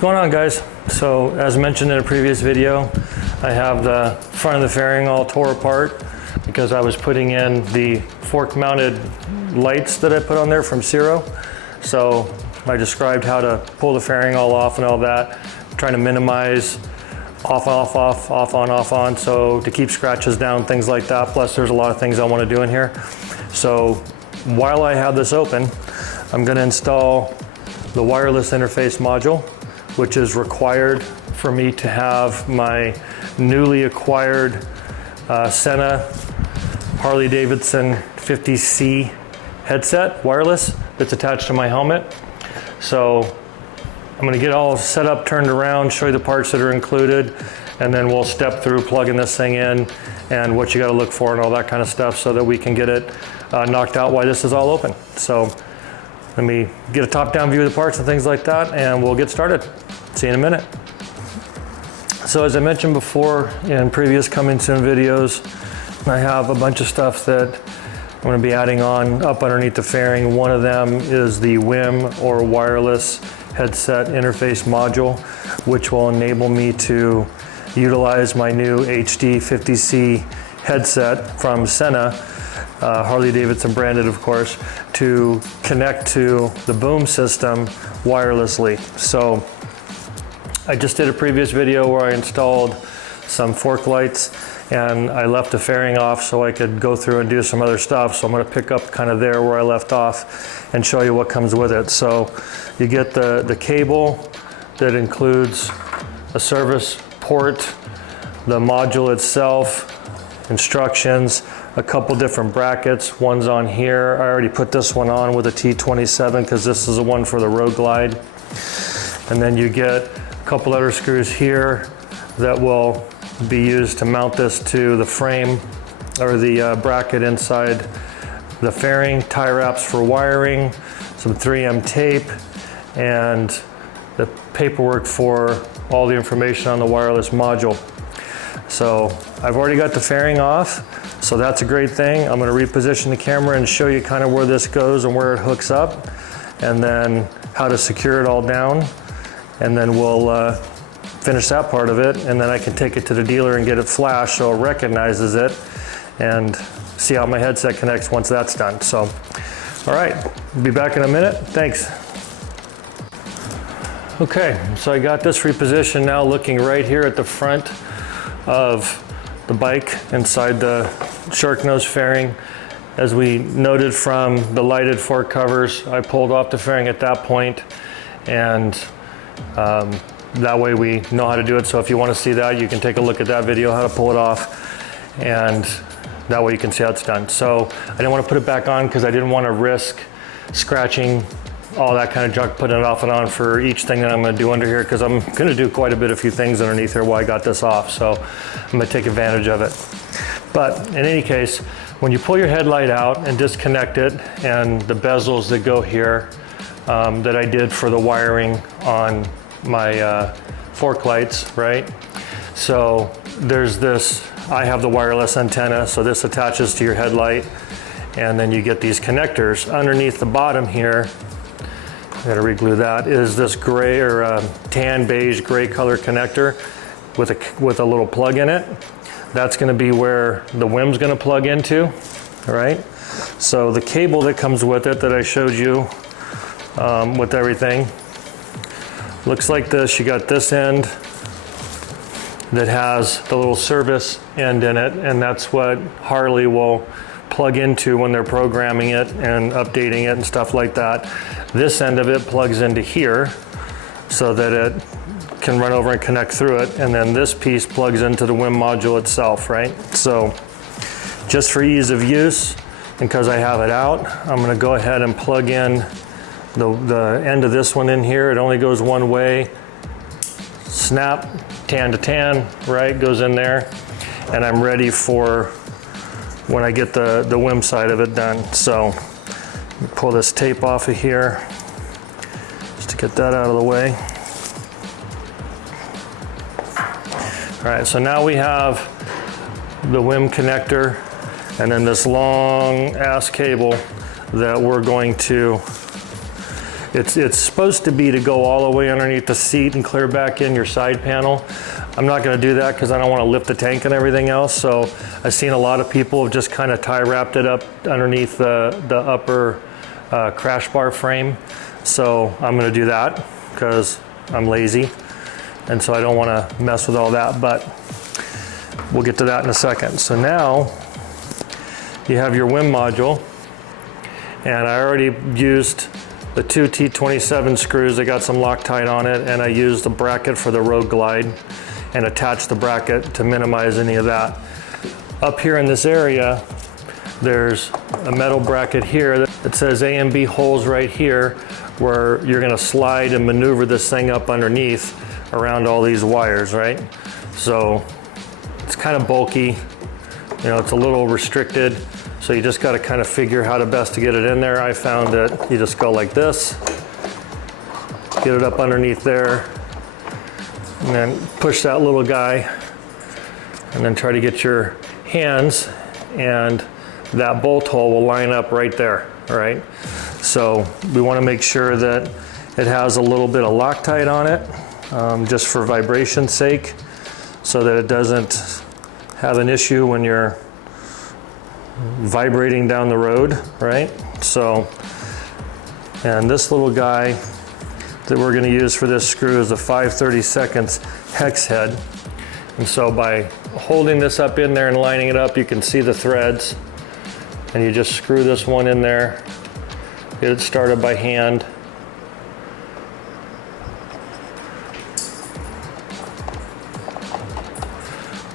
What's going on, guys? So as mentioned in a previous video, I have the front of the fairing all tore apart because I was putting in the fork mounted lights that I put on there from Zero. So I described how to pull the fairing all off and all that, trying to minimize off, off, off, off on, off on, so to keep scratches down, things like that. Plus there's a lot of things I want to do in here. So while I have this open, I'm going to install the wireless interface module, which is required for me to have my newly acquired Sena Harley-Davidson 50C headset, wireless, that's attached to my helmet. So I'm going to get all set up, turned around, show you the parts that are included, and then we'll step through plugging this thing in and what you got to look for and all that kind of stuff so that we can get it knocked out while this is all open. So let me get a top-down view of the parts and things like that, and we'll get started. See you in a minute. So as I mentioned before in previous coming soon videos, I have a bunch of stuff that I'm going to be adding on up underneath the fairing. One of them is the WHIM or wireless headset interface module, which will enable me to utilize my new HD-50C headset from Sena, Harley-Davidson branded of course, to connect to the boom system wirelessly. So I just did a previous video where I installed some fork lights and I left the fairing off so I could go through and do some other stuff. So I'm going to pick up kind of there where I left off and show you what comes with it. So you get the cable that includes a service port, the module itself, instructions, a couple different brackets. One's on here. I already put this one on with a T27 because this is the one for the Road Glide. And then you get a couple other screws here that will be used to mount this to the frame or the bracket inside the fairing, tie wraps for wiring, some 3M tape, and the paperwork for all the information on the wireless module. So I've already got the fairing off, so that's a great thing. I'm going to reposition the camera and show you kind of where this goes and where it hooks up, and then how to secure it all down, and then we'll finish that part of it, and then I can take it to the dealer and get it flashed so it recognizes it and see how my headset connects once that's done. So, all right, be back in a minute. Thanks. Okay, so I got this repositioned now, looking right here at the front of the bike inside the shark nose fairing. As we noted from the lighted fork covers, I pulled off the fairing at that point, and that way we know how to do it. So if you want to see that, you can take a look at that video, how to pull it off, and that way you can see how it's done. So I didn't want to put it back on because I didn't want to risk scratching all that kind of junk, putting it off and on for each thing that I'm going to do under here, because I'm going to do quite a few things underneath here while I got this off. So I'm going to take advantage of it. But in any case, when you pull your headlight out and disconnect it, and the bezels that go here that I did for the wiring on my fork lights, right? So there's this, I have the wireless antenna, so this attaches to your headlight, and then you get these connectors. Underneath the bottom here, I gotta reglue that, is this gray or tan beige gray color connector with a little plug in it. That's gonna be where the WHIM's gonna plug into, all right? So the cable that comes with it that I showed you with everything looks like this. You got this end that has the little service end in it, and that's what Harley will plug into when they're programming it and updating it and stuff like that. This end of it plugs into here so that it can run over and connect through it, and then this piece plugs into the WHIM module itself, right? So just for ease of use, because I have it out, I'm going to go ahead and plug in the end of this one in here. It only goes one way. Snap, tan to tan, right, goes in there, and I'm ready for when I get the WHIM side of it done. So pull this tape off of here just to get that out of the way. All right, so now we have the WHIM connector and then this long ass cable that we're going to It's supposed to be to go all the way underneath the seat and clear back in your side panel. I'm not going to do that because I don't want to lift the tank and everything else. So I've seen a lot of people have just kind of tie wrapped it up underneath the upper crash bar frame. So I'm going to do that because I'm lazy, and so I don't want to mess with all that, but we'll get to that in a second. So now you have your WHIM module, and I already used the 2 T27 screws. I got some Loctite on it, and I used the bracket for the Road Glide and attached the bracket to minimize any of that. Up here in this area, there's a metal bracket here that says A and B holes right here, where you're going to slide and maneuver this thing up underneath around all these wires, right? So it's kind of bulky, you know, it's a little restricted, so you just got to kind of figure how to best to get it in there. I found that you just go like this, get it up underneath there, and then push that little guy, and then try to get your hands, and that bolt hole will line up right there, all right? So we want to make sure that it has a little bit of Loctite on it, just for vibration's sake, so that it doesn't have an issue when you're vibrating down the road, right? So, and this little guy that we're going to use for this screw is a 5/32 hex head. And so by holding this up in there and lining it up, you can see the threads, and you just screw this one in there, get it started by hand.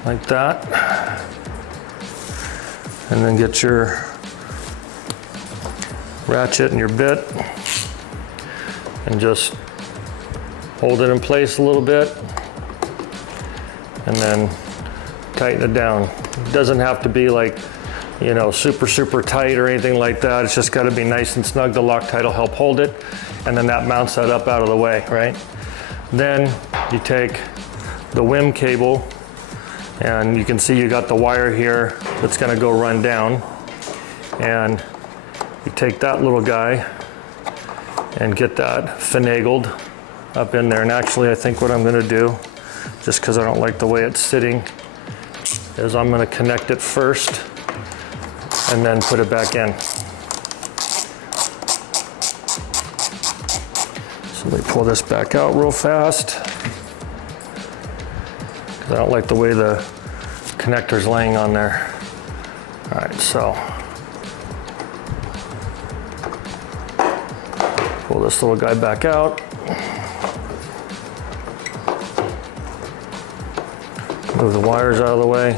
Like that. And then get your ratchet and your bit and just hold it in place a little bit and then tighten it down. It doesn't have to be like, you know, super tight or anything like that. It's just got to be nice and snug. The Loctite will help hold it, and then that mounts that up out of the way, right? Then you take the WHIM cable, and you can see you got the wire here that's going to go run down, and you take that little guy and get that finagled up in there. And actually, I think what I'm going to do, just because I don't like the way it's sitting, is I'm going to connect it first and then put it back in. So let me pull this back out real fast, because I don't like the way the connector's laying on there. All right, so pull this little guy back out. Move the wires out of the way.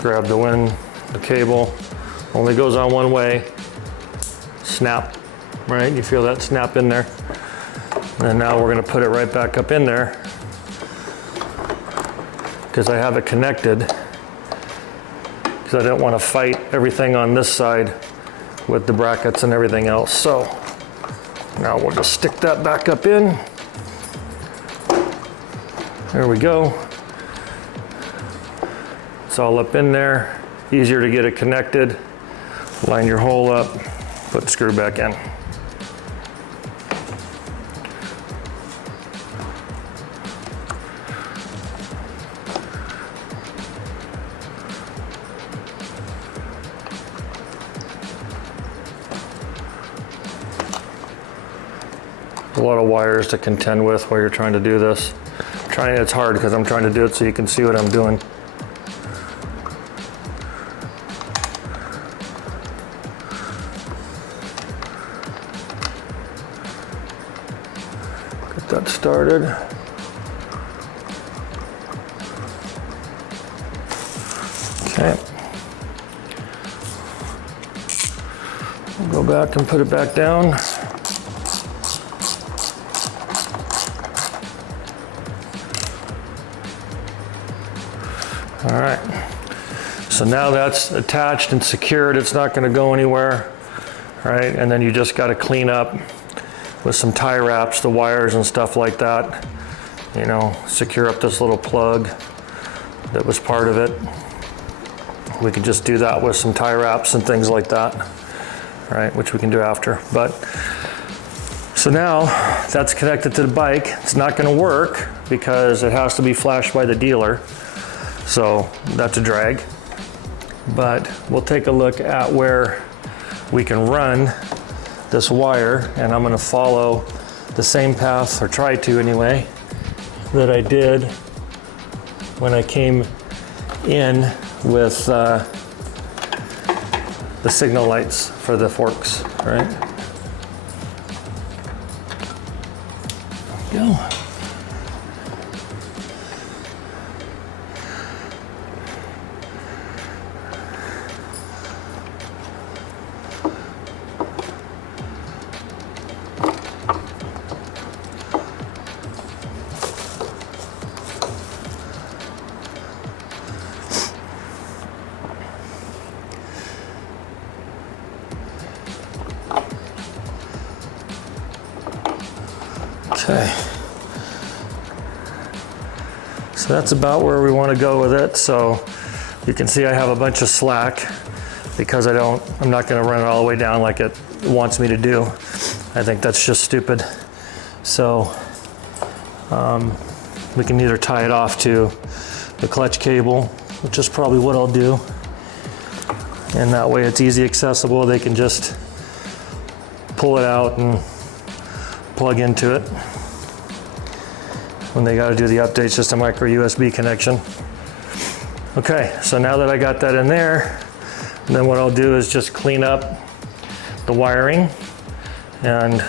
Grab the cable. Only goes on one way. Snap, right? You feel that snap in there. And now we're gonna put it right back up in there, because I have it connected, because I didn't want to fight everything on this side with the brackets and everything else. So now we'll just stick that back up in. There we go. It's all up in there. Easier to get it connected. Line your hole up, put the screw back in. A lot of wires to contend with while you're trying to do this. It's hard because I'm trying to do it so you can see what I'm doing. Get that started. Okay. We'll go back and put it back down. All right, so now that's attached and secured. It's not going to go anywhere, right? And then you just got to clean up with some tie wraps, the wires and stuff like that. You know, secure up this little plug that was part of it. We could just do that with some tie wraps and things like that, right? Which we can do after. But So now that's connected to the bike. It's not going to work because it has to be flashed by the dealer. So that's a drag. But we'll take a look at where we can run this wire, and I'm going to follow the same path, or try to anyway, that I did when I came in with the signal lights for the forks, right? There we go. Okay, so that's about where we want to go with it. So you can see I have a bunch of slack because I'm not going to run it all the way down like it wants me to do. I think that's just stupid. So we can either tie it off to the clutch cable, which is probably what I'll do. And that way it's easy accessible. They can just pull it out and plug into it. When they got to do the updates, just a micro USB connection. Okay, so now that I got that in there, then what I'll do is just clean up the wiring and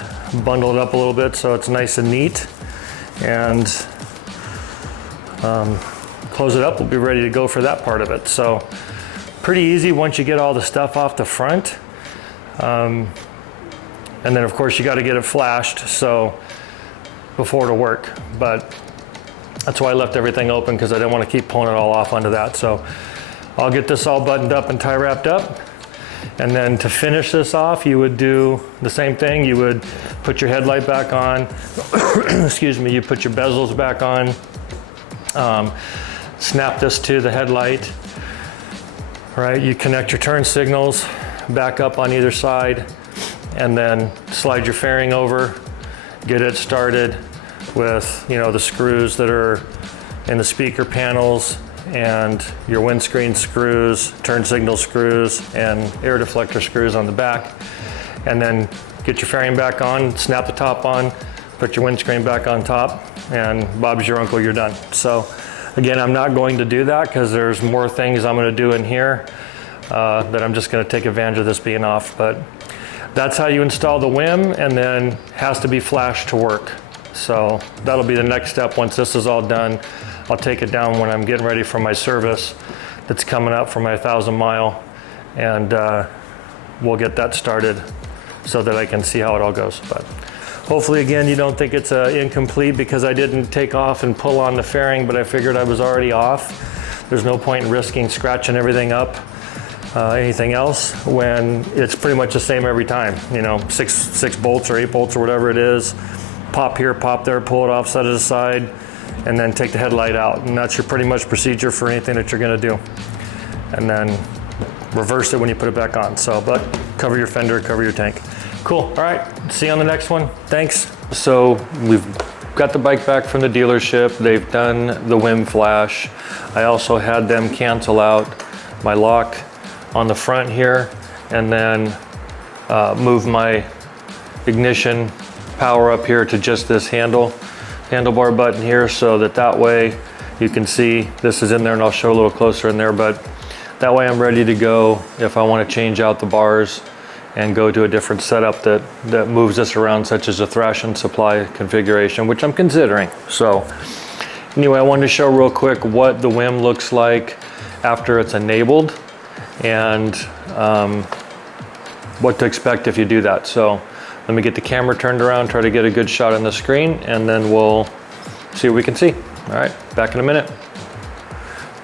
bundle it up a little bit so it's nice and neat, and close it up. We'll be ready to go for that part of it. So pretty easy once you get all the stuff off the front. And then of course you got to get it flashed so before to work, but that's why I left everything open, because I didn't want to keep pulling it all off onto that. So I'll get this all buttoned up and tie wrapped up, and then to finish this off you would do the same thing. You would put your headlight back on excuse me, you put your bezels back on, snap this to the headlight, right? You connect your turn signals back up on either side, and then slide your fairing over, get it started with, you know, the screws that are in the speaker panels and your windscreen screws, turn signal screws, and air deflector screws on the back. And then get your fairing back on, snap the top on, put your windscreen back on top, and Bob's your uncle, you're done. So again, I'm not going to do that because there's more things I'm going to do in here that I'm just going to take advantage of this being off. But that's how you install the WHIM, and then has to be flashed to work. So that'll be the next step. Once this is all done, I'll take it down when I'm getting ready for my service that's coming up for my 1,000-mile, and we'll get that started so that I can see how it all goes. But hopefully, again, you don't think it's incomplete because I didn't take off and pull on the fairing, but I figured I was already off. There's no point in risking scratching everything up. Anything else when it's pretty much the same every time. You know, six bolts or 8 bolts or whatever it is, pop here, pop there, pull it off side to the side, and then take the headlight out. And that's your pretty much procedure for anything that you're gonna do. And then reverse it when you put it back on. So, but cover your fender, cover your tank. Cool, all right, see you on the next one. Thanks. So we've got the bike back from the dealership. They've done the WHIM flash. I also had them cancel out my lock on the front here, and then move my ignition power up here to just this handlebar button here, so that way you can see this is in there, and I'll show a little closer in there, but that way I'm ready to go if I want to change out the bars and go to a different setup that moves this around, such as a thrash and supply configuration, which I'm considering. So anyway, I wanted to show real quick what the WHIM looks like after it's enabled, and what to expect if you do that. So let me get the camera turned around, try to get a good shot on the screen, and then we'll see what we can see. All right, back in a minute.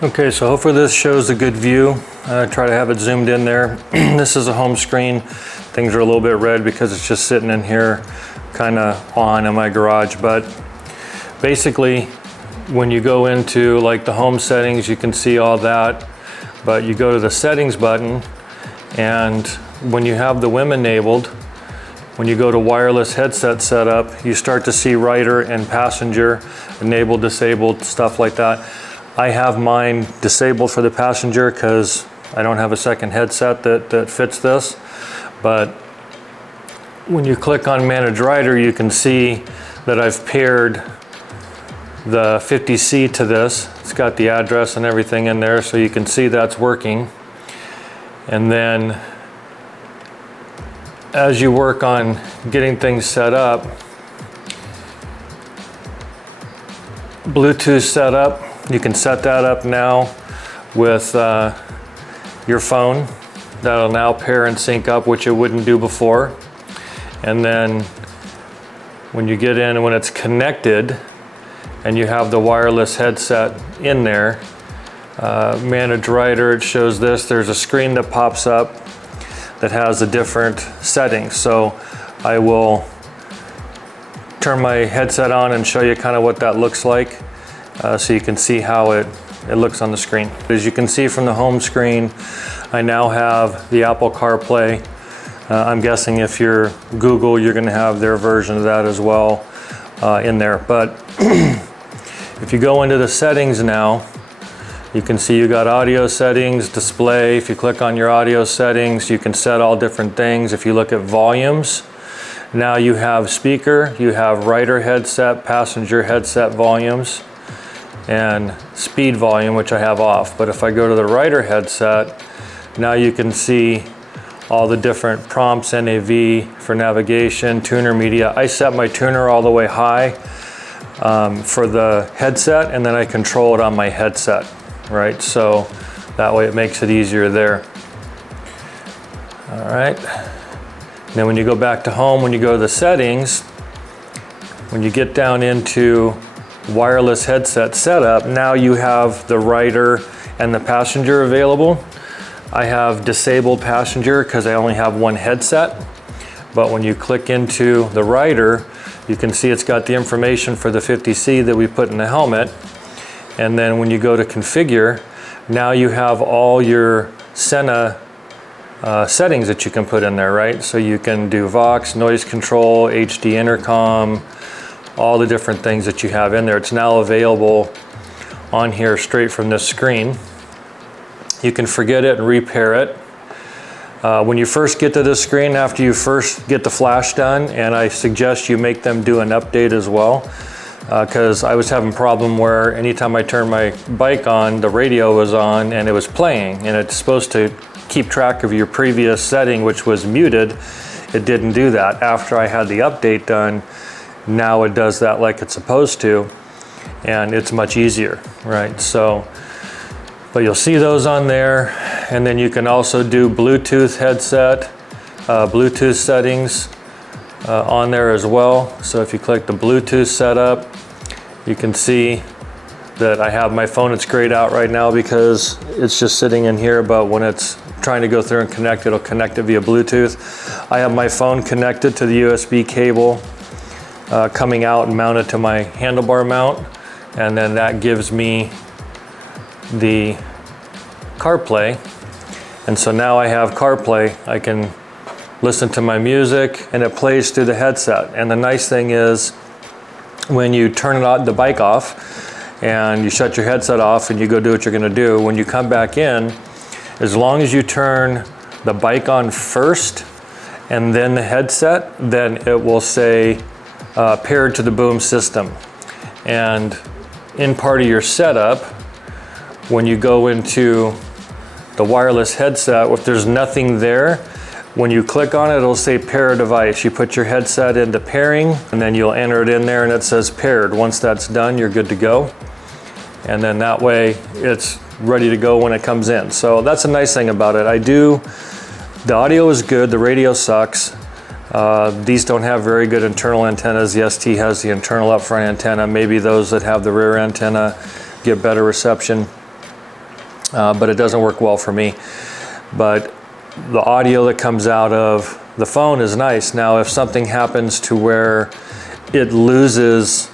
Okay, so hopefully this shows a good view. Try to have it zoomed in there. This is a home screen. Things are a little bit red because it's just sitting in here kind of on in my garage, but basically when you go into like the home settings, you can see all that. But you go to the settings button, and when you have the WHIM enabled, when you go to wireless headset setup, you start to see rider and passenger, enabled, disabled, stuff like that. I have mine disabled for the passenger because I don't have a second headset that fits this. But when you click on manage rider, you can see that I've paired the 50C to this. It's got the address and everything in there, so you can see that's working. And then as you work on getting things set up, Bluetooth setup, you can set that up now with your phone. That'll now pair and sync up, which it wouldn't do before. And then when you get in and when it's connected and you have the wireless headset in there, manage rider, it shows this. There's a screen that pops up that has the different settings. So I will turn my headset on and show you kind of what that looks like, so you can see how it looks on the screen. As you can see from the home screen, I now have the Apple CarPlay. I'm guessing if you're Google, you're going to have their version of that as well in there. But if you go into the settings now, you can see you got audio settings, display. If you click on your audio settings, you can set all different things. If you look at volumes, now you have speaker, you have rider headset, passenger headset volumes, and speed volume, which I have off. But if I go to the rider headset, now you can see all the different prompts, NAV for navigation, tuner media. I set my tuner all the way high for the headset, and then I control it on my headset, right? So that way it makes it easier there. All right. Then when you go back to home, when you go to the settings, when you get down into wireless headset setup, now you have the rider and the passenger available. I have disabled passenger because I only have one headset. But when you click into the rider, you can see it's got the information for the 50C that we put in the helmet. And then when you go to configure, now you have all your Sena settings that you can put in there, right? So you can do Vox, noise control, HD intercom, all the different things that you have in there. It's now available on here straight from this screen. You can forget it and repair it. When you first get to this screen, after you first get the flash done, and I suggest you make them do an update as well, because I was having a problem where anytime I turned my bike on, the radio was on and it was playing, and it's supposed to keep track of your previous setting, which was muted. It didn't do that. After I had the update done, now it does that like it's supposed to, and it's much easier, right? So, but you'll see those on there, and then you can also do Bluetooth headset, Bluetooth settings on there as well. So if you click the Bluetooth setup, you can see that I have my phone. It's grayed out right now because it's just sitting in here, but when it's trying to go through and connect, it'll connect it via Bluetooth. I have my phone connected to the USB cable coming out and mounted to my handlebar mount, and then that gives me the CarPlay. And so now I have CarPlay. I can listen to my music and it plays through the headset. And the nice thing is when you turn it on, the bike off, and you shut your headset off and you go do what you're going to do, when you come back in, as long as you turn the bike on first and then the headset, then it will say paired to the boom system. And in part of your setup, when you go into the wireless headset, if there's nothing there, when you click on it, it'll say pair device. You put your headset into pairing, and then you'll enter it in there and it says paired. Once that's done, you're good to go. And then that way it's ready to go when it comes in. So that's a nice thing about it. The audio is good, the radio sucks. These don't have very good internal antennas. The ST has the internal up front antenna. Maybe those that have the rear antenna get better reception, but it doesn't work well for me. But the audio that comes out of the phone is nice. Now, if something happens to where it loses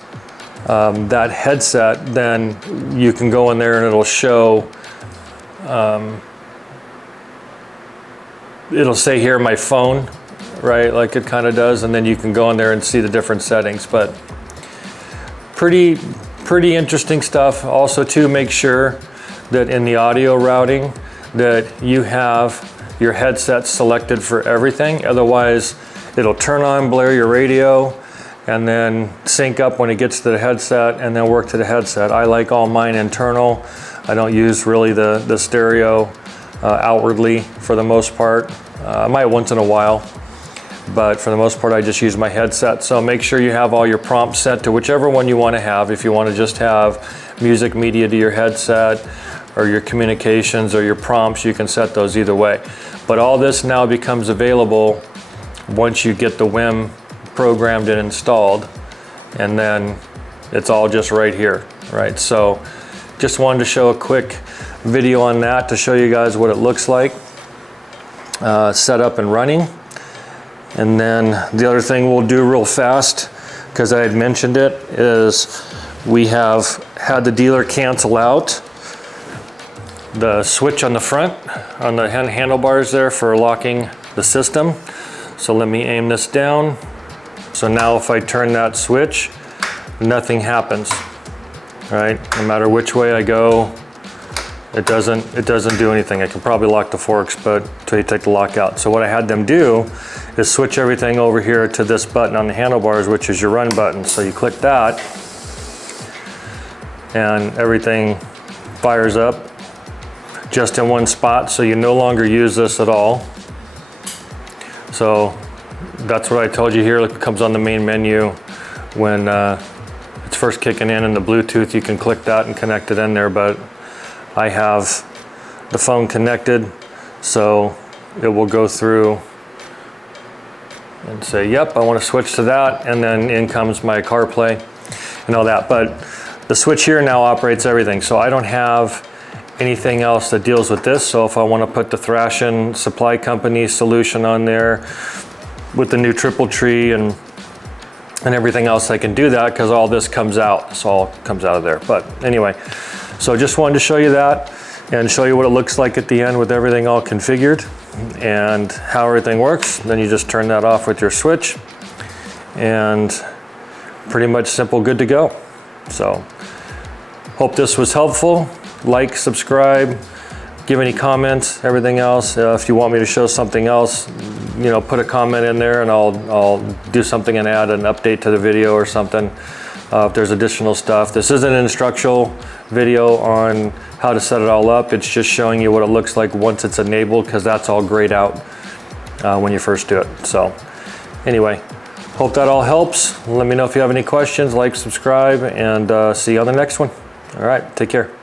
that headset, then you can go in there and it'll show, it'll say here my phone right? Like it kind of does, and then you can go in there and see the different settings. But pretty interesting stuff. Also to make sure that in the audio routing that you have your headset selected for everything. Otherwise, it'll turn on, blare your radio, and then sync up when it gets to the headset and then work to the headset. I like all mine internal. I don't use really the stereo outwardly for the most part. I might once in a while, but for the most part I just use my headset. So make sure you have all your prompts set to whichever one you want to have. If you want to just have music media to your headset, or your communications or your prompts, you can set those either way. But all this now becomes available once you get the WHIM programmed and installed, and then it's all just right here, right? So just wanted to show a quick video on that to show you guys what it looks like set up and running. And then the other thing we'll do real fast, because I had mentioned it, is we have had the dealer cancel out the switch on the front, on the handlebars there for locking the system. So let me aim this down. So now if I turn that switch, nothing happens, right? No matter which way I go, it doesn't do anything. I can probably lock the forks, but until you take the lock out. So what I had them do is switch everything over here to this button on the handlebars, which is your run button. So you click that and everything fires up just in one spot, so you no longer use this at all. So that's what I told you here. It comes on the main menu when it's first kicking in, and the Bluetooth, you can click that and connect it in there. But I have the phone connected, so it will go through and say, yep, I want to switch to that, and then in comes my CarPlay and all that. But the switch here now operates everything, so I don't have anything else that deals with this. So if I want to put the Thrashin Supply Company solution on there with the new triple tree and everything else, I can do that because all this comes out. This all comes out of there. But anyway, so just wanted to show you that and show you what it looks like at the end with everything all configured and how everything works. Then you just turn that off with your switch, and pretty much simple, good to go. So hope this was helpful. Like, subscribe, give any comments, everything else. If you want me to show something else, you know, put a comment in there and I'll do something and add an update to the video or something. If there's additional stuff. This isn't an instructional video on how to set it all up. It's just showing you what it looks like once it's enabled, because that's all grayed out when you first do it. So anyway, hope that all helps. Let me know if you have any questions. Like, subscribe, and see you on the next one. All right, take care.